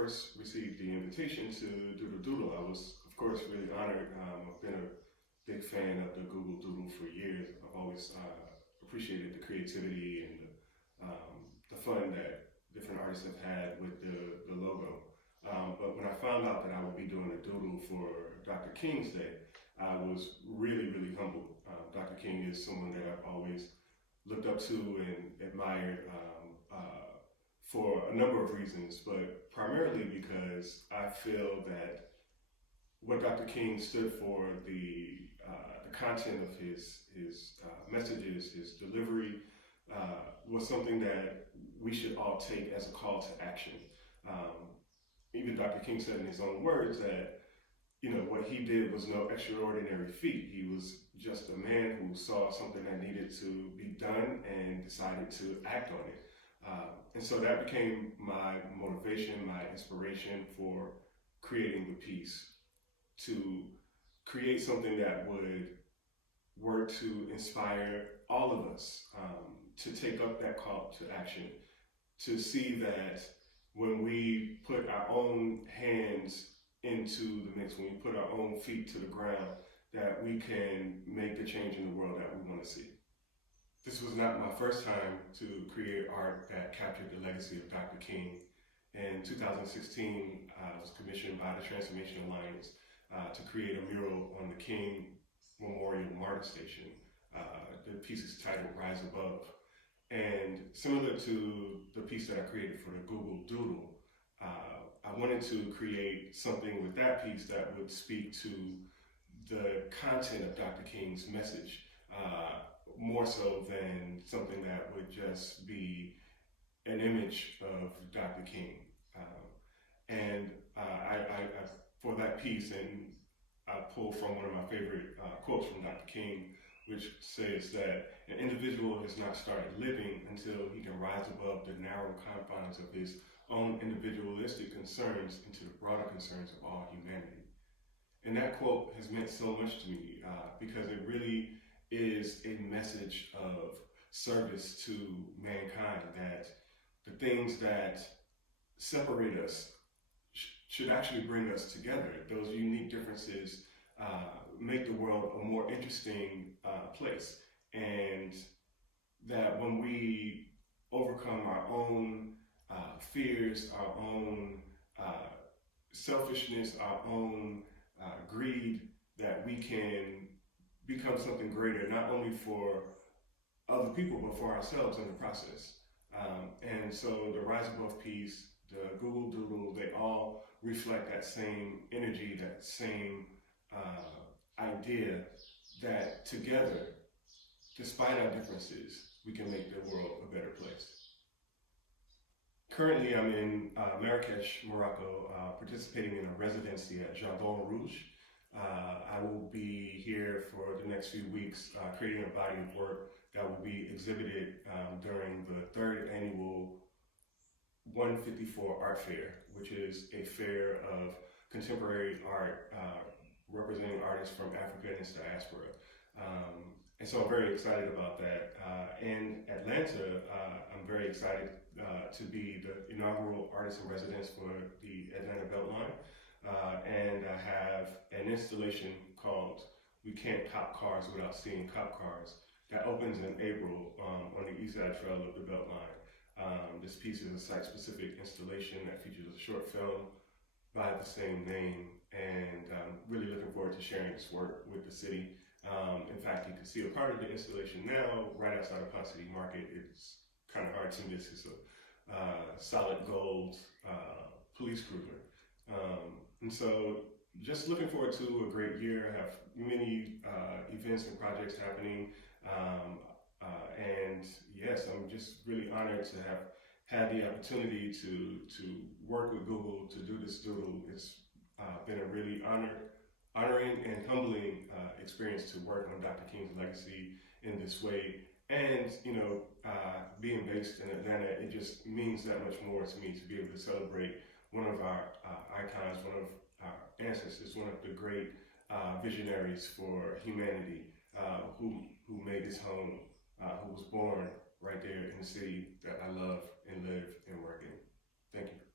first received the invitation to do the doodle, I was, of course, really honored. I've been a big fan of the Google Doodle for years. I've always appreciated the creativity and the fun that different artists have had with the logo. But when I found out that I would be doing a doodle for Dr. King's Day, I was really, really humbled. Dr. King is someone that I've always looked up to and admired for a number of reasons, but primarily because I feel that what Dr. King stood for, the content of his messages, his delivery, was something that we should all take as a call to action. Even Dr. King said in his own words that, what he did was no extraordinary feat. He was just a man who saw something that needed to be done and decided to act on it. And so that became my motivation, my inspiration for creating the piece, to create something that would work to inspire all of us to take up that call to action, to see that when we put our own hands into the mix, when we put our own feet to the ground, that we can make the change in the world that we want to see. This was not my first time to create art that captured the legacy of Dr. King. In 2016, I was commissioned by the Transformation Alliance to create a mural on the King Memorial Martyr Station. The piece is titled Rise Above. And similar to the piece that I created for the Google Doodle, I wanted to create something with that piece that would speak to the content of Dr. King's message, more so than something that would just be an image of Dr. King. And for that piece, and I pulled from one of my favorite quotes from Dr. King, which says that an individual has not started living until he can rise above the narrow confines of his own individualistic concerns into the broader concerns of all humanity. And that quote has meant so much to me because it really is a message of service to mankind, that the things that separate us should actually bring us together. Those unique differences make the world a more interesting place. And that when we overcome our own fears, our own selfishness, our own greed, that we can become something greater, not only for other people, but for ourselves in the process. And so the Rise Above piece, the Google Doodle, they all reflect that same energy, that same idea that together, despite our differences, we can make the world a better place. Currently, I'm in Marrakesh, Morocco, participating in a residency at Jardin Rouge. I will be here for the next few weeks creating a body of work that will be exhibited during the 3rd annual 154 Art Fair, which is a fair of contemporary art representing artists from Africa and its diaspora. And so I'm very excited about that. In Atlanta, I'm very excited to be the inaugural artist in residence for the Atlanta Beltline. And I have an installation called We Can't Cop Cars Without Seeing Cop Cars that opens in April on the East Side Trail of the Beltline. This piece is a site-specific installation that features a short film by the same name, and I'm really looking forward to sharing this work with the city. In fact, you can see a part of the installation now right outside of Ponce City Market. It's kind of hard to miss. It's a solid gold police cruiser. And so just looking forward to a great year. I have many events and projects happening. And yes, I'm just really honored to have had the opportunity to work with Google to do this doodle. It's been a really honoring and humbling experience to work on Dr. King's legacy in this way. And, being based in Atlanta, it just means that much more to me to be able to celebrate one of our icons, one of our ancestors, one of the great visionaries for humanity, who made this home, who was born right there in the city that I love and live and work in. Thank you.